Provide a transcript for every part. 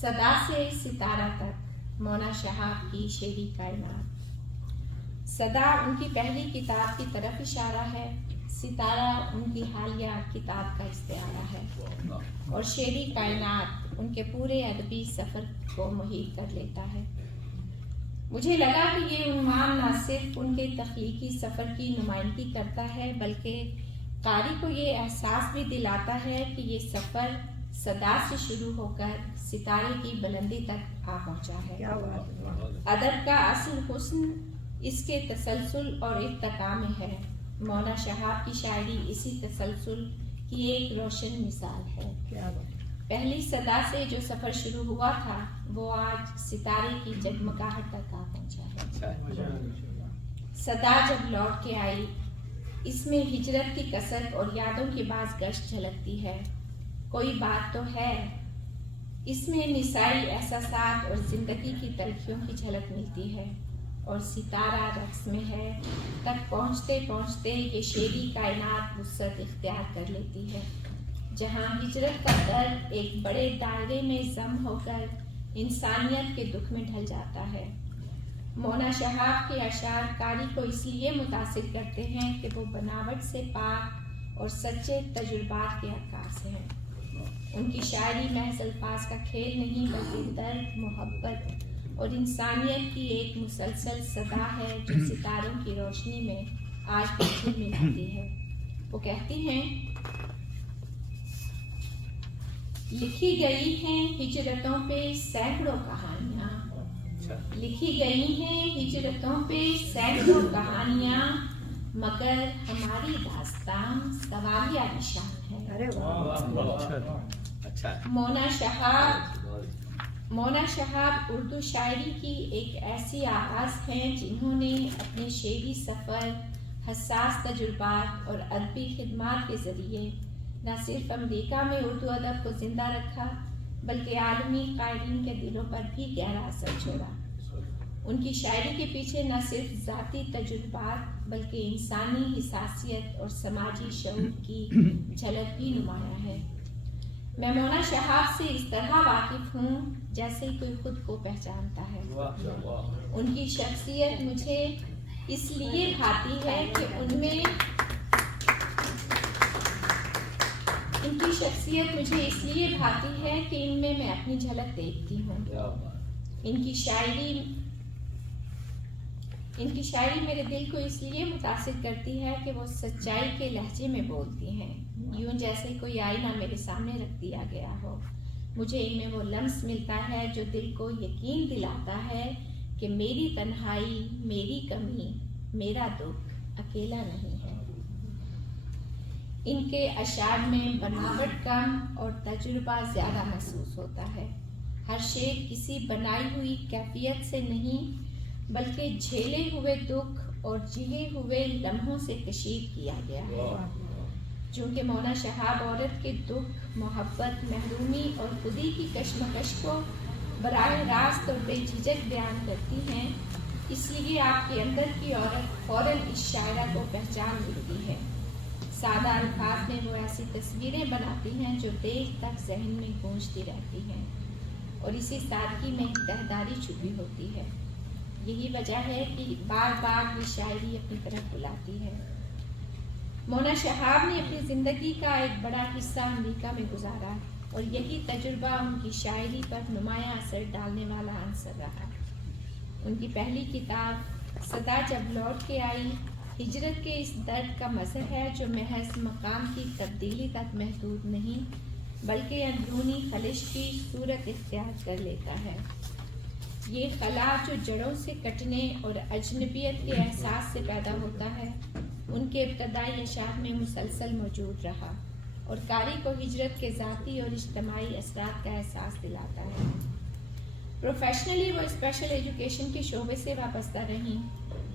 صدا سے ستارہ تک مونا شہاب کی شعری کائنات۔ صدا ان کی پہلی کتاب کی طرف اشارہ ہے، ستارہ ان کی حالیہ کتاب کا استعارہ ہے، اور شعری کائنات ان کے پورے ادبی سفر کو محیط کر لیتا ہے۔ مجھے لگا کہ یہ عنوان نہ صرف ان کے تخلیقی سفر کی نمائندگی کرتا ہے بلکہ قاری کو یہ احساس بھی دلاتا ہے کہ یہ سفر صدا سے شروع ہو کر ستارے کی بلندی تک آ پہنچا ہے۔ ادب کا اصل حسن اس کے تسلسل اور ارتقاء میں ہے۔ مونا شہاب کی شاعری اسی تسلسل کی ایک روشن مثال ہے۔ پہلی صدا سے جو سفر شروع ہوا تھا وہ آج ستارے کی جگمگاہٹ تک آ پہنچا ہے۔ صدا جب لوٹ کے آئی، اس میں ہجرت کی کثرت اور یادوں کی باز گشت جھلکتی ہے۔ کوئی بات تو ہے، اس میں نسائی احساسات اور زندگی کی تلخیوں کی جھلک ملتی ہے، اور ستارہ رقص میں ہے تک پہنچتے پہنچتے یہ شعری کائنات وسعت اختیار کر لیتی ہے، جہاں ہجرت کا درد ایک بڑے دائرے میں ضم ہو کر انسانیت کے دکھ میں ڈھل جاتا ہے۔ مونا شہاب کے اشعار قاری کو اس لیے متاثر کرتے ہیں کہ وہ بناوٹ سے پاک اور سچے تجربات کے عکاس ہیں۔ ان کی شاعری محض الفاظ کا کھیل نہیں بلکہ درد، محبت اور انسانیت کی ایک مسلسل صدا ہے جو ستاروں کی روشنی میں آج بھی جھلملاتی ہے۔ وہ کہتی ہیں، لکھی گئی ہیں ہجرتوں پہ سینکڑوں کہانیاں، لکھی گئی ہیں ہجرتوں پہ سینکڑوں کہانیاں، مگر ہماری داستان سوالیہ نشان ہے۔ مونا شہاب اردو شاعری کی ایک ایسی آغاز ہیں جنہوں نے اپنے شعری سفر، حساس تجربات اور ادبی خدمات کے ذریعے نہ صرف امریکہ میں اردو ادب کو زندہ رکھا بلکہ عالمی قائلین کے دلوں پر بھی گہرا اثر چھوڑا۔ ان کی شاعری کے پیچھے نہ صرف ذاتی تجربات بلکہ انسانی حساسیت اور سماجی شعور کی جھلک بھی نمایاں ہے۔ میں مونا شہاب سے اس طرح واقف ہوں جیسے کوئی خود کو پہچانتا ہے۔ ان کی شخصیت مجھے اس لیے بھاتی ہے کہ ان میں میں اپنی جھلک دیکھتی ہوں۔ ان کی شاعری میرے دل کو اس لیے متاثر کرتی ہے کہ وہ سچائی کے لہجے میں بولتی ہیں، یوں جیسے کوئی آئینہ میرے سامنے رکھ دیا گیا ہو۔ مجھے ان میں وہ لمس ملتا ہے جو دل کو یقین دلاتا ہے کہ میری تنہائی، میری کمی، میرا دکھ اکیلا نہیں ہے۔ ان کے اشعار میں بناوٹ کم اور تجربہ زیادہ محسوس ہوتا ہے۔ ہر شعر کسی بنائی ہوئی کیفیت سے نہیں بلکہ جھیلے ہوئے دکھ اور جیے ہوئے لمحوں سے کشید کیا گیا ہے۔ چونکہ مونا شہاب عورت کے دکھ، محبت، محرومی اور خودی کی کشمکش کو براہ راست اور بے جھجک بیان کرتی ہیں، اس لیے آپ کے اندر کی عورت فوراً اس شاعرہ کو پہچان لیتی ہے۔ سادہ الفاظ میں وہ ایسی تصویریں بناتی ہیں جو دیر تک ذہن میں گونجتی رہتی ہیں، اور اسی سادگی میں تہداری چھپی ہوتی ہے۔ یہی وجہ ہے کہ بار بار یہ شاعری اپنی طرف بلاتی ہے۔ مونا شہاب نے اپنی زندگی کا ایک بڑا حصہ امریکہ میں گزارا، اور یہی تجربہ ان کی شاعری پر نمایاں اثر ڈالنے والا عنصر رہا۔ ان کی پہلی کتاب صدا جب لوٹ کے آئی ہجرت کے اس درد کا مظہر ہے جو محض مقام کی تبدیلی تک محدود نہیں بلکہ اندرونی خلش کی صورت اختیار کر لیتا ہے۔ یہ خلا جو جڑوں سے کٹنے اور اجنبیت کے احساس سے پیدا ہوتا ہے ان کے ابتدائی اشعار میں مسلسل موجود رہا، اور قاری کو ہجرت کے ذاتی اور اجتماعی اثرات کا احساس دلاتا ہے۔ پروفیشنلی وہ اسپیشل ایجوکیشن کے شعبے سے وابستہ رہیں۔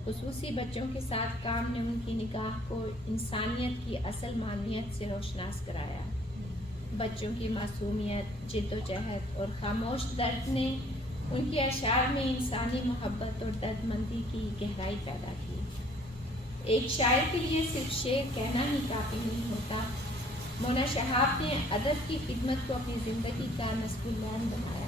خصوصی بچوں کے ساتھ کام نے ان کی نگاہ کو انسانیت کی اصل معنویت سے روشناس کرایا۔ بچوں کی معصومیت، جد و جہد اور خاموش درد نے ان کے اشعار میں انسانی محبت اور درد مندی کی گہرائی پیدا کی۔ ایک شاعر کے لیے صرف شعر کہنا ہی کافی نہیں ہوتا۔ مونا شہاب نے ادب کی خدمت کو اپنی زندگی کا نصب العین بنایا۔